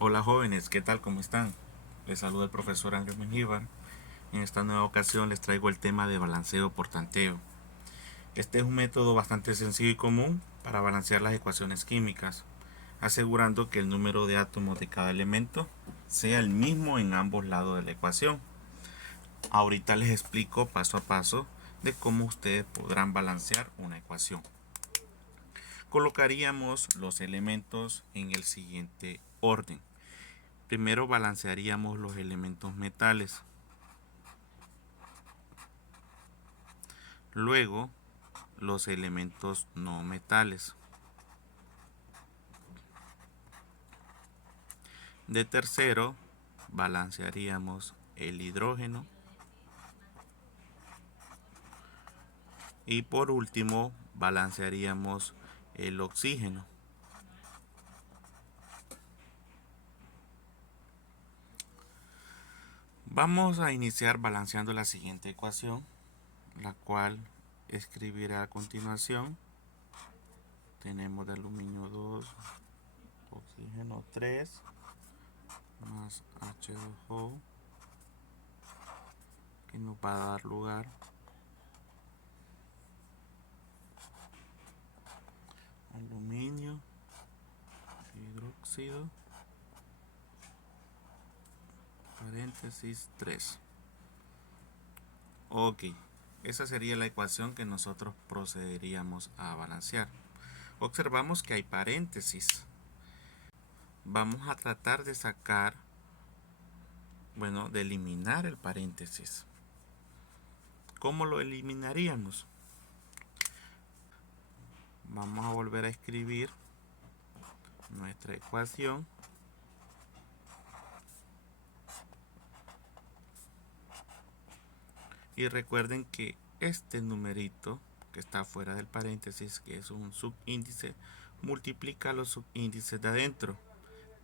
Hola jóvenes, ¿qué tal? ¿Cómo están? Les saluda el profesor Ángel Mengíbar. En esta nueva ocasión les traigo el tema de balanceo por tanteo. Este es un método bastante sencillo y común para balancear las ecuaciones químicas, asegurando que el número de átomos de cada elemento sea el mismo en ambos lados de la ecuación. Ahorita les explico paso a paso de cómo ustedes podrán balancear una ecuación. Colocaríamos los elementos en el siguiente orden. Primero balancearíamos los elementos metales. Luego, los elementos no metales. De tercero, balancearíamos el hidrógeno. Y por último, balancearíamos el oxígeno. Vamos a iniciar balanceando la siguiente ecuación, la cual escribiré a continuación. Tenemos de aluminio 2, oxígeno 3, más H2O, que nos va a dar lugar aluminio, hidróxido, paréntesis 3. Ok, esa sería la ecuación que nosotros procederíamos a balancear. Observamos que hay paréntesis. Vamos a tratar de sacar, de eliminar el paréntesis. ¿Cómo lo eliminaríamos? Vamos a volver a escribir nuestra ecuación. Y recuerden que este numerito que está fuera del paréntesis, que es un subíndice, multiplica los subíndices de adentro.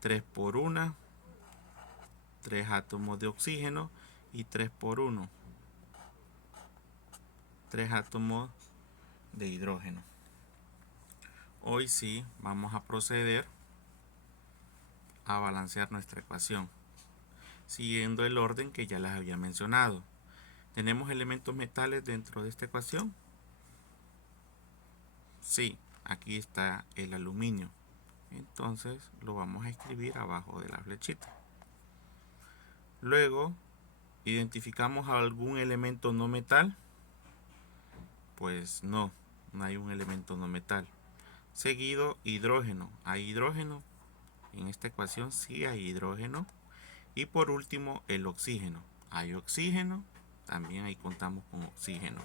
3 por 1, 3 átomos de oxígeno, y 3 por 1, 3 átomos de hidrógeno. Hoy sí vamos a proceder a balancear nuestra ecuación, siguiendo el orden que ya les había mencionado. ¿Tenemos elementos metales dentro de esta ecuación? Sí, aquí está el aluminio. Entonces lo vamos a escribir abajo de la flechita. Luego, ¿identificamos algún elemento no metal? Pues no hay un elemento no metal. Seguido, hidrógeno. ¿Hay hidrógeno? En esta ecuación sí hay hidrógeno. Y por último, el oxígeno. ¿Hay oxígeno? También ahí contamos con oxígeno.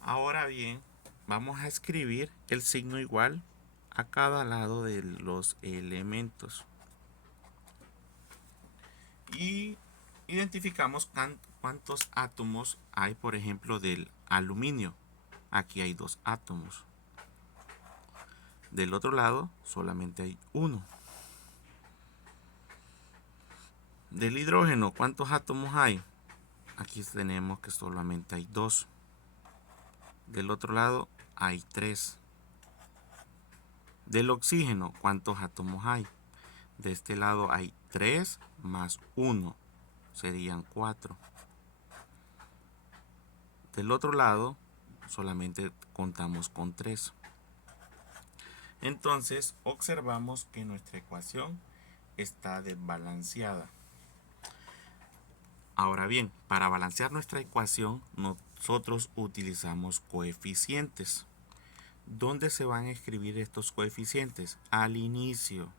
Ahora bien, vamos a escribir el signo igual a cada lado de los elementos. Y identificamos cuántos átomos hay, por ejemplo, del aluminio. Aquí hay 2 átomos. Del otro lado solamente hay 1. Del hidrógeno, ¿cuántos átomos hay? Aquí tenemos que solamente hay 2. Del otro lado hay 3. Del oxígeno, ¿cuántos átomos hay? De este lado hay 3 más 1, serían 4. Del otro lado solamente contamos con 3. Entonces observamos que nuestra ecuación está desbalanceada. Ahora bien, para balancear nuestra ecuación nosotros utilizamos coeficientes. ¿Dónde se van a escribir estos coeficientes? Al inicio,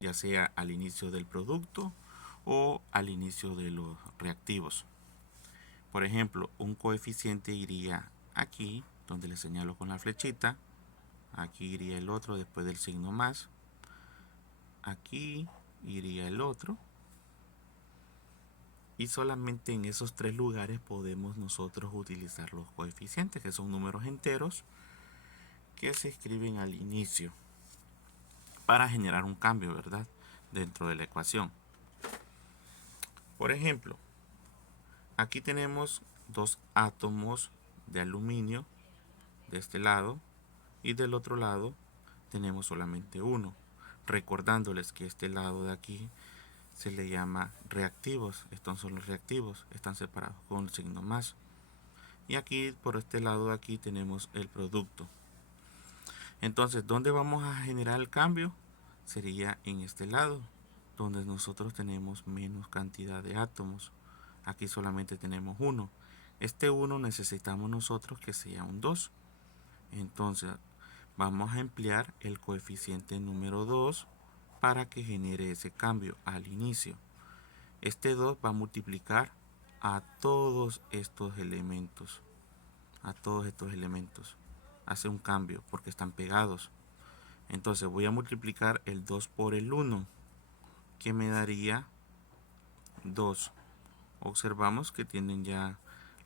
ya sea al inicio del producto o al inicio de los reactivos. Por ejemplo, un coeficiente iría aquí, donde le señalo con la flechita. Aquí iría el otro después del signo más. Aquí iría el otro. Y solamente en esos 3 lugares podemos nosotros utilizar los coeficientes, que son números enteros que se escriben al inicio para generar un cambio, ¿verdad?, dentro de la ecuación. Por ejemplo, aquí tenemos 2 átomos de aluminio de este lado y del otro lado tenemos solamente 1. recordándoles que este lado de aquí se le llama reactivos. Estos son los reactivos, están separados con el signo más. Y aquí por este lado de aquí tenemos el producto. Entonces, ¿dónde vamos a generar el cambio? Sería en este lado, donde nosotros tenemos menos cantidad de átomos. Aquí solamente tenemos uno. Este 1 necesitamos nosotros que sea un 2. Entonces, vamos a emplear el coeficiente número 2 para que genere ese cambio al inicio. Este 2 va a multiplicar a todos estos elementos. Hace un cambio porque están pegados. Entonces voy a multiplicar el 2 por el 1, que me daría 2. Observamos que tienen ya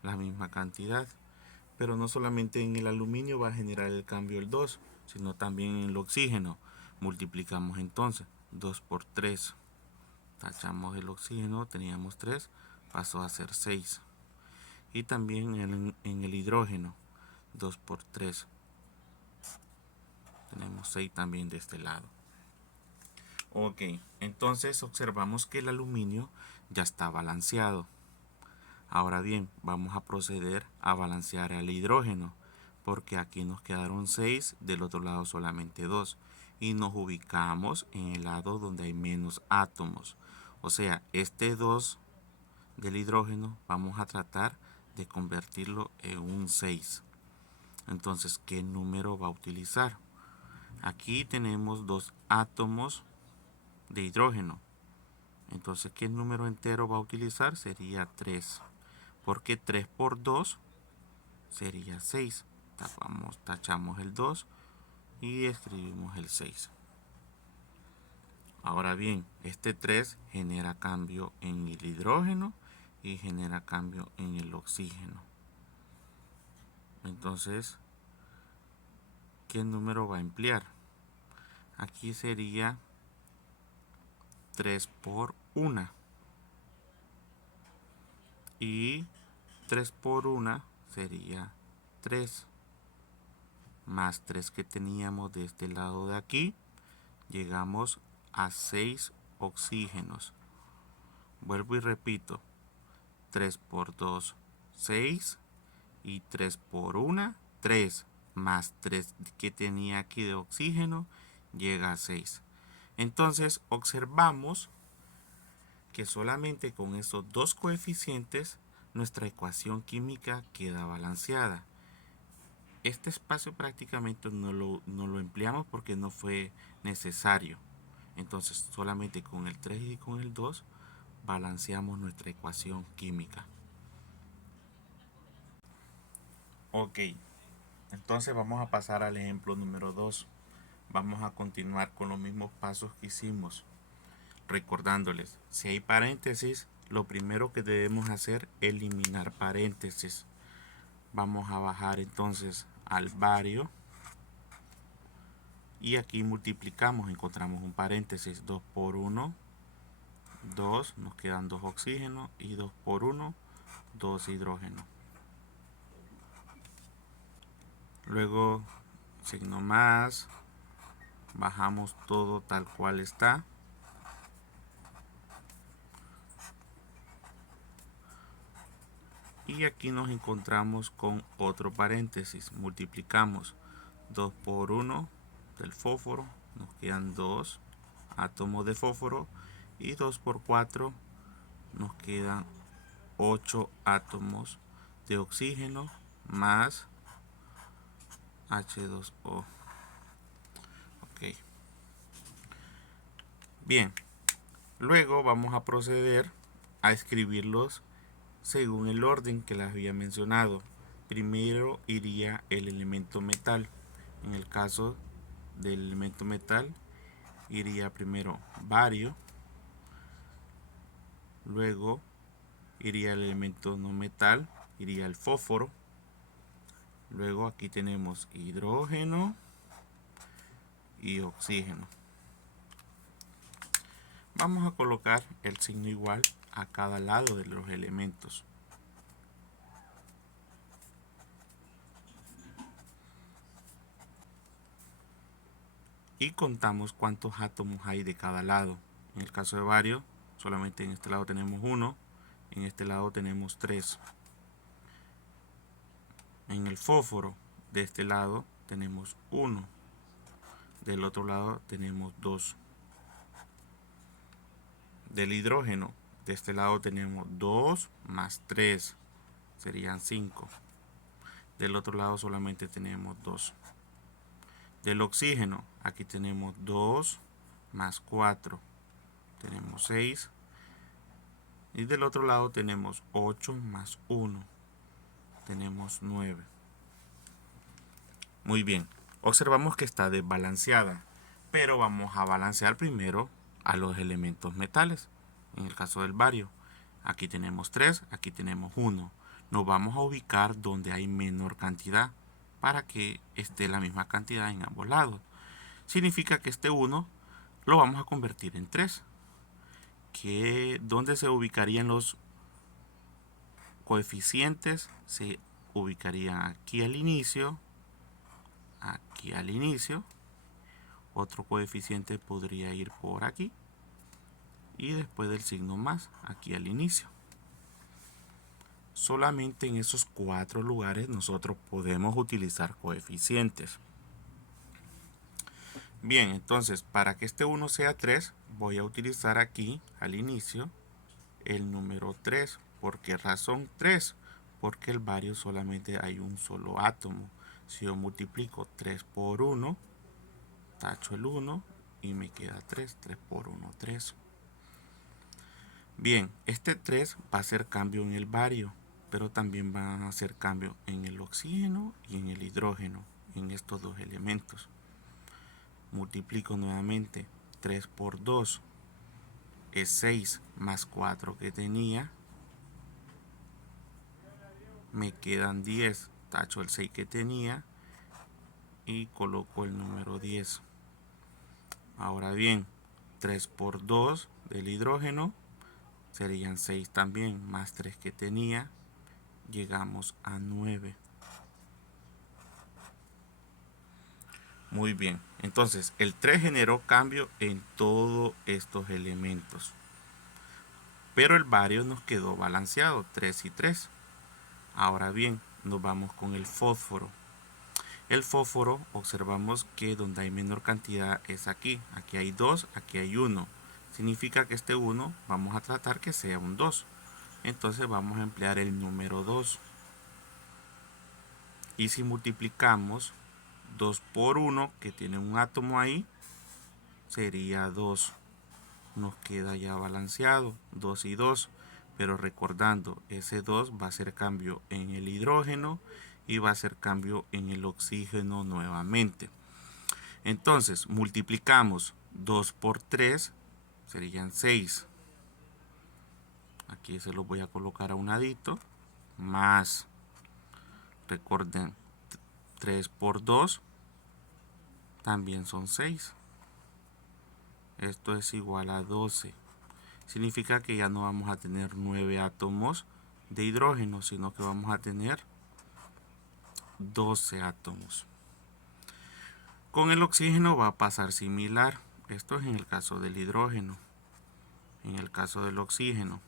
la misma cantidad, pero no solamente en el aluminio va a generar el cambio el 2, sino también en el oxígeno. Multiplicamos entonces 2 por 3. Tachamos el oxígeno, teníamos 3, pasó a ser 6. Y también en el hidrógeno, 2 por 3. Tenemos 6 también de este lado. Ok, entonces observamos que el aluminio ya está balanceado. Ahora bien, vamos a proceder a balancear el hidrógeno, porque aquí nos quedaron 6, del otro lado solamente 2. Y nos ubicamos en el lado donde hay menos átomos. O sea, este 2 del hidrógeno vamos a tratar de convertirlo en un 6. Entonces, ¿qué número va a utilizar? Aquí tenemos 2 átomos de hidrógeno. Entonces, ¿qué número entero va a utilizar? Sería 3. Porque 3 por 2 sería 6. Tachamos el 2 y escribimos el 6. Ahora bien, este 3 genera cambio en el hidrógeno y genera cambio en el oxígeno. Entonces, ¿qué número va a emplear? Aquí sería 3 por 1. Y 3 por 1 sería 3. Más 3 que teníamos de este lado de aquí, llegamos a 6 oxígenos. Vuelvo y repito, 3 por 2, 6. Y 3 por 1, 3. Más 3 que tenía aquí de oxígeno, llega a 6. Entonces observamos que solamente con esos dos coeficientes nuestra ecuación química queda balanceada. Este espacio prácticamente no lo empleamos porque no fue necesario. Entonces solamente con el 3 y con el 2 balanceamos nuestra ecuación química. Ok, entonces vamos a pasar al ejemplo número 2. Vamos a continuar con los mismos pasos que hicimos. Recordándoles, si hay paréntesis, lo primero que debemos hacer es eliminar paréntesis. Vamos a bajar entonces al vario. Y aquí multiplicamos, encontramos un paréntesis, 2 por 1, 2, nos quedan 2 oxígenos y 2 por 1, 2 hidrógenos. Luego, signo más, bajamos todo tal cual está. Y aquí nos encontramos con otro paréntesis, multiplicamos 2 por 1 del fósforo, nos quedan 2 átomos de fósforo y 2 por 4 nos quedan 8 átomos de oxígeno más H2O. Ok. Bien, luego vamos a proceder a escribirlos según el orden que les había mencionado. Primero iría el elemento metal. En el caso del elemento metal iría primero bario, luego iría el elemento no metal, iría el fósforo, luego aquí tenemos hidrógeno y oxígeno. Vamos a colocar el signo igual a cada lado de los elementos. y contamos cuántos átomos hay de cada lado. En el caso de bario, solamente en este lado tenemos 1, en este lado tenemos 3. En el fósforo, de este lado tenemos 1, del otro lado tenemos 2. Del hidrógeno, de este lado tenemos 2 más 3, serían 5. Del otro lado solamente tenemos 2. Del oxígeno, aquí tenemos 2 más 4, tenemos 6. Y del otro lado tenemos 8 más 1, tenemos 9. Muy bien, observamos que está desbalanceada, pero vamos a balancear primero a los elementos metales. En el caso del bario, aquí tenemos 3, aquí tenemos 1. Nos vamos a ubicar donde hay menor cantidad para que esté la misma cantidad en ambos lados. Significa que este 1 lo vamos a convertir en 3. ¿Dónde se ubicarían los coeficientes? Se ubicarían aquí al inicio. Aquí al inicio. Otro coeficiente podría ir por aquí. Y después del signo más, aquí al inicio. Solamente en esos 4 lugares nosotros podemos utilizar coeficientes. Bien, entonces para que este 1 sea 3, voy a utilizar aquí al inicio el número 3. ¿Por qué razón 3? Porque el bario solamente hay un solo átomo. Si yo multiplico 3 por 1, tacho el 1 y me queda 3. 3 por 1, 3. Bien, este 3 va a hacer cambio en el bario, pero también va a hacer cambio en el oxígeno y en el hidrógeno, en estos dos elementos. Multiplico nuevamente 3 por 2 es 6 más 4 que tenía. Me quedan 10, tacho el 6 que tenía y coloco el número 10. Ahora bien, 3 por 2 del hidrógeno serían 6 también, más 3 que tenía, llegamos a 9. Muy bien, entonces el 3 generó cambio en todos estos elementos. Pero el bario nos quedó balanceado, 3 y 3. Ahora bien, nos vamos con el fósforo. El fósforo, observamos que donde hay menor cantidad es aquí. Aquí hay 2, aquí hay 1. Significa que este 1 vamos a tratar que sea un 2. Entonces vamos a emplear el número 2. Y si multiplicamos 2 por 1, que tiene un átomo ahí, sería 2. Nos queda ya balanceado, 2 y 2. Pero recordando, ese 2 va a hacer cambio en el hidrógeno y va a hacer cambio en el oxígeno nuevamente. Entonces, multiplicamos 2 por 3, serían 6. Aquí se lo voy a colocar a un ladito. Más, recuerden, 3 por 2, también son 6. Esto es igual a 12. Significa que ya no vamos a tener 9 átomos de hidrógeno, sino que vamos a tener 12 átomos. Con el oxígeno va a pasar similar. Esto es en el caso del hidrógeno. En el caso del oxígeno,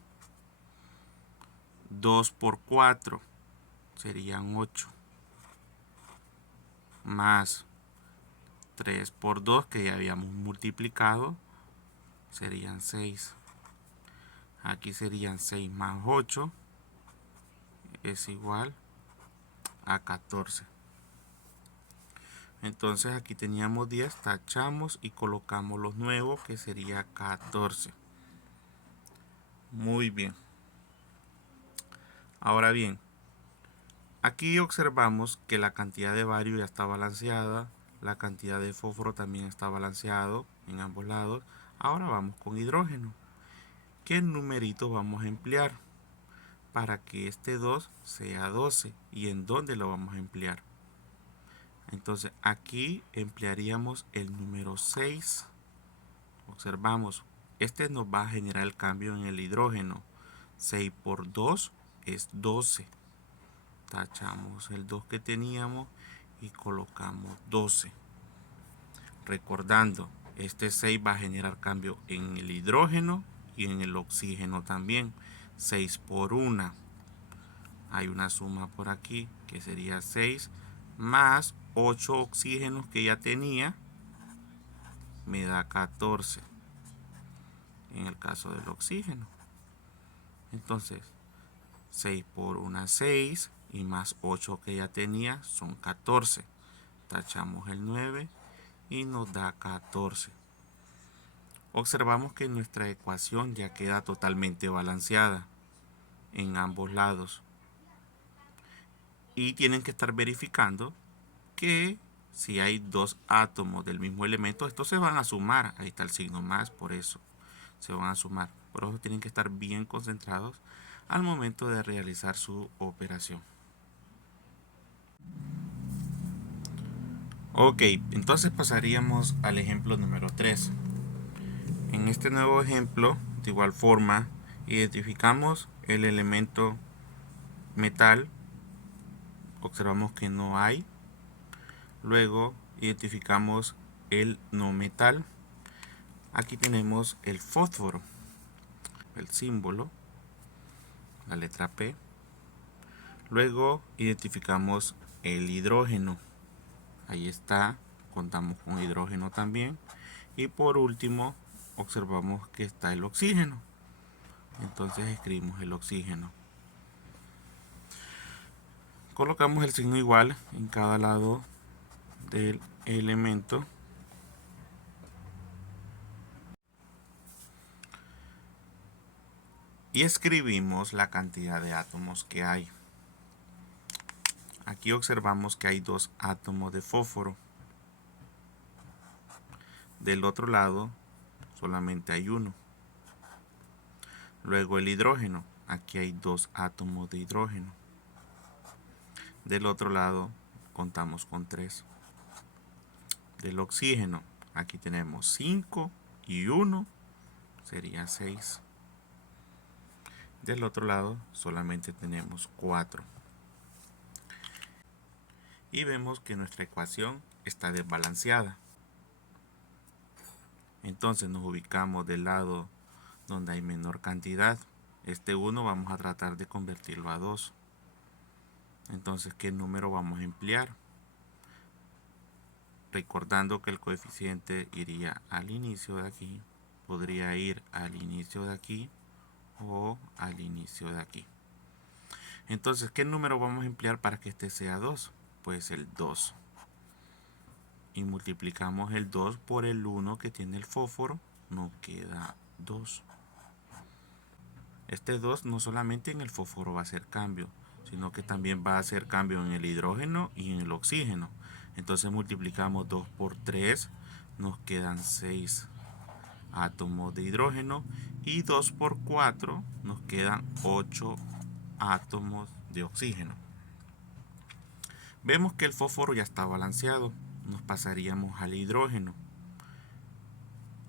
2 por 4 serían 8. Más 3 por 2 que ya habíamos multiplicado serían 6. Aquí serían 6 más 8 es igual a 14. Entonces aquí teníamos 10, tachamos y colocamos los nuevos que sería 14. Muy bien. Ahora bien, aquí observamos que la cantidad de bario ya está balanceada, la cantidad de fósforo también está balanceado en ambos lados. Ahora vamos con hidrógeno. ¿Qué numerito vamos a emplear para que este 2 sea 12? ¿Y en dónde lo vamos a emplear? Entonces aquí emplearíamos el número 6. Observamos, este nos va a generar el cambio en el hidrógeno. 6 por 2 es 12. Tachamos el 2 que teníamos y colocamos 12. Recordando, este 6 va a generar cambio en el hidrógeno y en el oxígeno también. 6 por 1. Hay una suma por aquí que sería 6 más 8 oxígenos que ya tenía, me da 14 en el caso del oxígeno. Entonces 6 por 1 6 y más 8 que ya tenía son 14. Tachamos el 9 y nos da 14. Observamos que nuestra ecuación ya queda totalmente balanceada en ambos lados. Y tienen que estar verificando que si hay dos átomos del mismo elemento, estos se van a sumar. Ahí está el signo más, por eso se van a sumar. Por eso tienen que estar bien concentrados al momento de realizar su operación. Ok, entonces pasaríamos al ejemplo número 3. En este nuevo ejemplo, de igual forma, identificamos el elemento metal. Observamos que no hay. Luego identificamos el no metal. Aquí tenemos el fósforo, el símbolo, la letra P. Luego identificamos el hidrógeno. Ahí está, contamos con hidrógeno también. Y por último, observamos que está el oxígeno. Entonces escribimos el oxígeno. Colocamos el signo igual en cada lado del elemento. Y escribimos la cantidad de átomos que hay. Aquí observamos que hay 2 átomos de fósforo. Del otro lado solamente hay 1. Luego el hidrógeno. Aquí hay 2 átomos de hidrógeno. Del otro lado contamos con 3. Del oxígeno. Aquí tenemos 5 y 1. Sería 6. Del otro lado solamente tenemos 4. Y vemos que nuestra ecuación está desbalanceada. Entonces nos ubicamos del lado donde hay menor cantidad. Este 1 vamos a tratar de convertirlo a 2. Entonces, ¿qué número vamos a emplear? Recordando que el coeficiente iría al inicio de aquí, podría ir al inicio de aquí o al inicio de aquí. Entonces, ¿qué número vamos a emplear para que este sea 2? Pues el 2. Y multiplicamos el 2 por el 1 que tiene el fósforo, nos queda 2. Este 2 no solamente en el fósforo va a hacer cambio, sino que también va a hacer cambio en el hidrógeno y en el oxígeno. Entonces multiplicamos 2 por 3, nos quedan 6 átomos de hidrógeno, y 2 por 4 nos quedan 8 átomos de oxígeno. Vemos que el fósforo ya está balanceado. Nos pasaríamos al hidrógeno.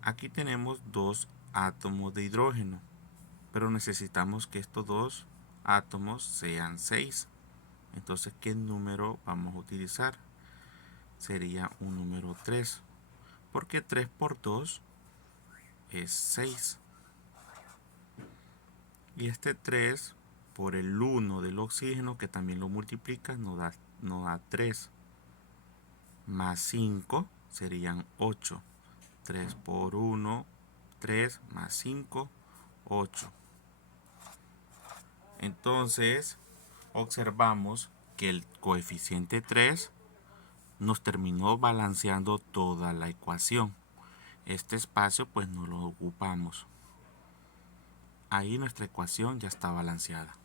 Aquí tenemos 2 átomos de hidrógeno, pero necesitamos que estos 2 átomos sean 6. Entonces, ¿qué número vamos a utilizar? Sería un número 3, porque 3 por 2 es 6. Y este 3 por el 1 del oxígeno, que también lo multiplica, nos da 3. Más 5 serían 8. 3 por 1, 3 más 5, 8. Entonces, observamos que el coeficiente 3 nos terminó balanceando toda la ecuación. Este espacio pues no lo ocupamos. Ahí nuestra ecuación ya está balanceada.